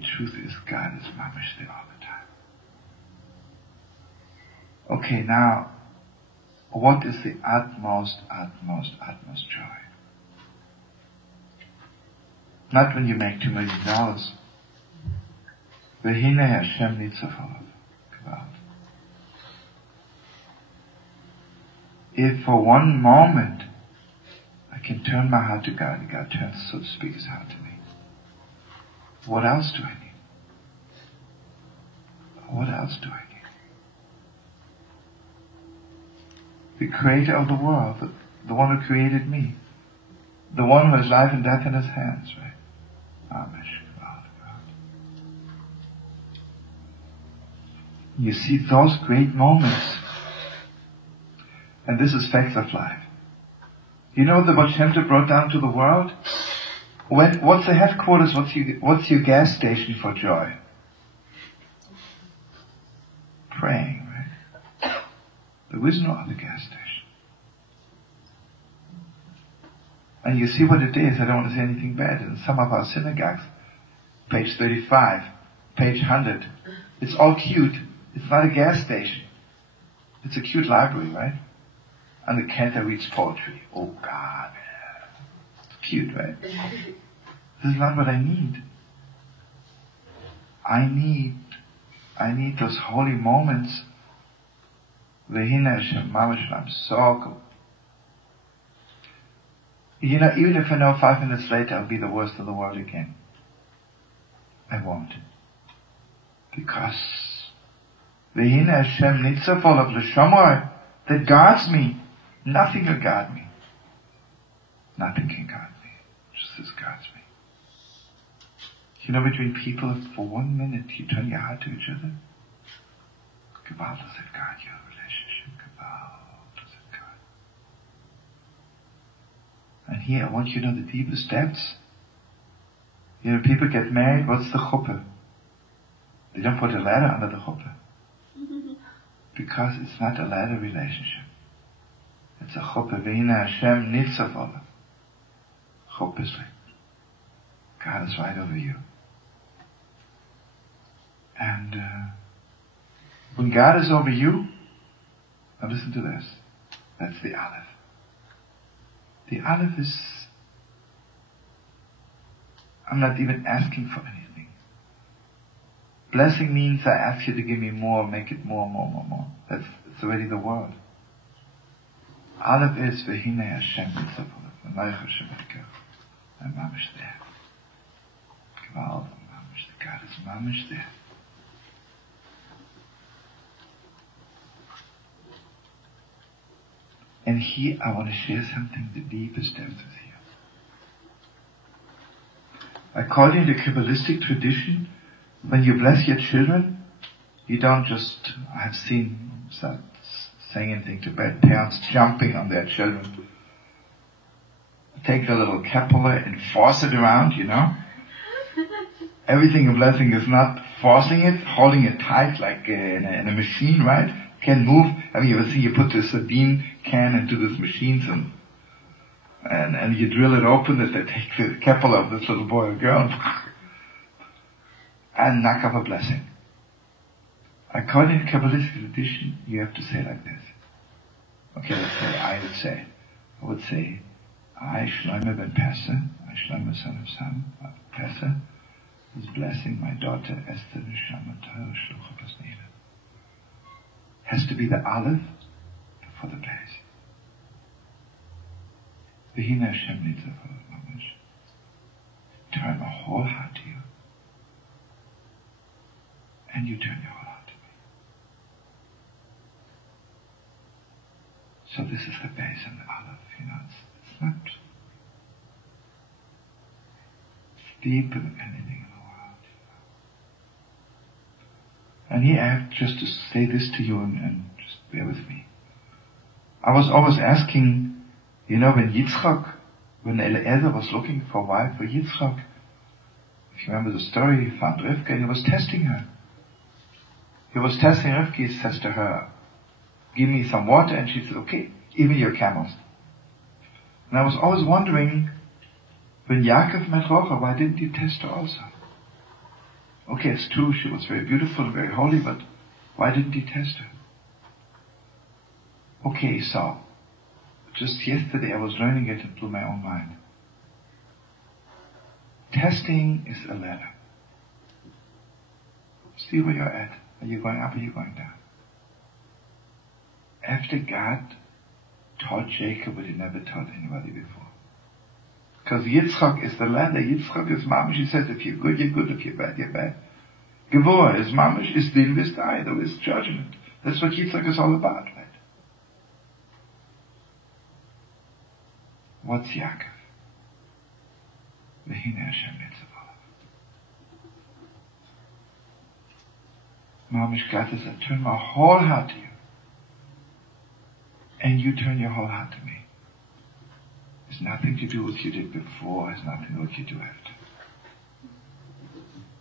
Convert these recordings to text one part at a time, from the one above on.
The truth is, God is mamish there all the time. Okay, now, what is the utmost joy? Not when you make $2 million. V'hinei Hashem nitzavolav. If for one moment I can turn my heart to God, and God turns, so to speak, His heart to me, what else do I need? What else do I need? The Creator of the world, the one who created me, the one who has life and death in His hands, right? Amen. You see those great moments, and this is facts of life. You know what the Baal Shem Tov brought down to the world? What's the headquarters? What's your gas station for joy? Praying, right? There is no other gas station. And you see what it is. I don't want to say anything bad. In some of our synagogues, page 35, page 100, it's all cute. It's not a gas station. It's a cute library, right? And the cantor reads poetry. Oh God. It's cute, right? This is not what I need. I need those holy moments. V'hinei Hashem mamish lam sokel. You know, even if I know 5 minutes later I'll be the worst of the world again, I won't. Because V'hinei Hashem nitzavolav l'shamor, that guards me. Nothing will guard me. Nothing can guard me. Just as guards me. You know, between people, if for 1 minute you turn your heart to each other, Gewalt does it guard your relationship. Gewalt does it guard. And here I want you to know the deepest depths. You know, people get married, what's the chuppah? They don't put a ladder under the chuppah. Because it's not a ladder relationship. It's a chuppah. V'hinei Hashem nitzavolav. Chuppah is like, God is right over you. And when God is over you, now listen to this. That's the Aleph. The Aleph is, I'm not even asking for anything. Blessing means I ask you to give me more, make it more. That's already the word. Aleph is V'hinei Hashem nitzavolav. V'nayich Hashem etkach. I'm mamish there. Gewalt, mamish. God is mamish there. And here I want to share something, the deepest depth with you. According to Kabbalistic tradition, when you bless your children, you don't just, I've seen, without saying anything too bad, parents jumping on their children. Take a little capital and force it around, you know. Everything a blessing is not forcing it, holding it tight like in a machine, right? Can't move. I mean, you ever see you put the sardine can into this machine and you drill it open, that they take the capital of this little boy or girl and knock up a blessing. According to Kabbalistic tradition, you have to say like this. Okay, let's say, I would say, I, Shlomo ben Pesa, I, Shlomo son of Sam, Pesa, is blessing my daughter Esther Neshama Torah Shlucha Basnila. Has to be the Aleph for the place. V'hinei Hashem nitzavolav mamish. Turn my whole heart to you. And you turn your whole heart to me. So this is the base and the Aleph, you know, it's not deeper than anything in the world. And here I have just to say this to you and just bear with me. I was always asking, you know, when Eliezer was looking for a wife for Yitzchak, if you remember the story, he found Rivka and he was testing her. He was testing Rivka, he says to her, give me some water, and she said, okay, even your camels. And I was always wondering, when Yaakov met Rachel, why didn't he test her also? Okay, it's true, she was very beautiful and very holy, but why didn't he test her? Okay, so, just yesterday I was learning it and blew my own mind. Testing is a ladder. See where you're at. Are you going up or are you going down? After God taught Jacob what he never taught anybody before. Because Yitzchak is the ladder. Yitzchak is mamish. He says, if you're good, you're good. If you're bad, you're bad. Gevurah is mamish, is din v'stai. There is judgment. That's what Yitzchak is all about, right? What's Yaakov? V'hine Hashem Yitzchak. Mamish, God says, I turn my whole heart to you. And you turn your whole heart to me. It's nothing to do with what you did before. It's nothing to do with what you do after.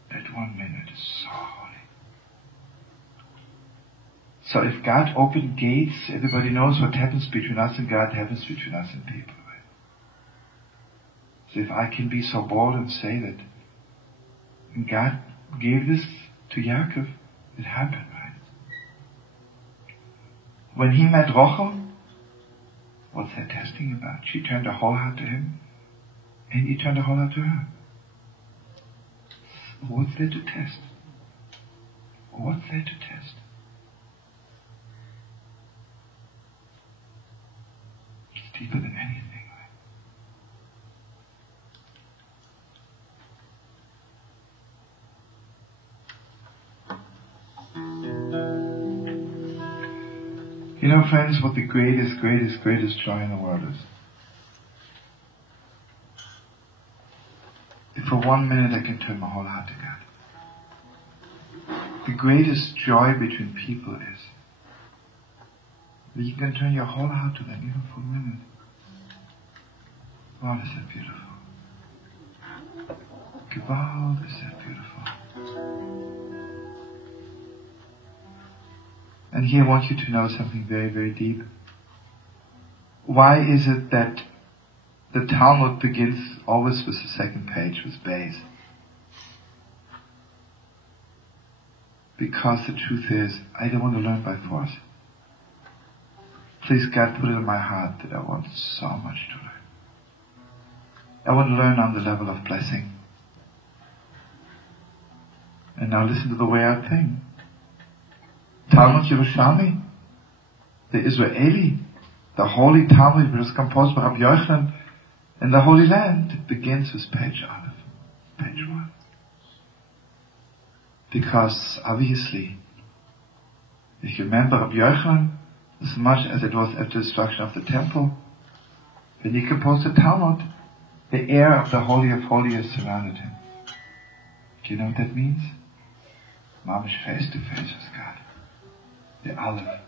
That 1 minute is so holy. So if God opened gates, everybody knows what happens between us and God happens between us and people. Right? So if I can be so bold and say that God gave this to Yaakov, it happened, right? When he met Rachel, what's that testing about? She turned her whole heart to him, and he turned her whole heart to her. What's there to test? What's there to test? It's deeper than anything. You know, friends, what the greatest joy in the world is? If for 1 minute I can turn my whole heart to God. The greatest joy between people is that you can turn your whole heart to them even for a minute. Wow, is that beautiful. Gewalt, is that beautiful. And here I want you to know something very, very deep. Why is it that the Talmud begins always with the second page, with Beis? Because the truth is, I don't want to learn by force. Please, God, put it in my heart that I want so much to learn. I want to learn on the level of blessing. And now listen to the way I think. Talmud Yerushalmi, the Israeli, the holy Talmud which was composed by Rabbi Yochanan in the Holy Land, begins with page Aleph, page 1. Because obviously, if you remember Rabbi Yochanan, as much as it was after the destruction of the temple, when he composed the Talmud, the air of the Holy of Holies surrounded him. Do you know what that means? Mamish face to face with God. The Aleph.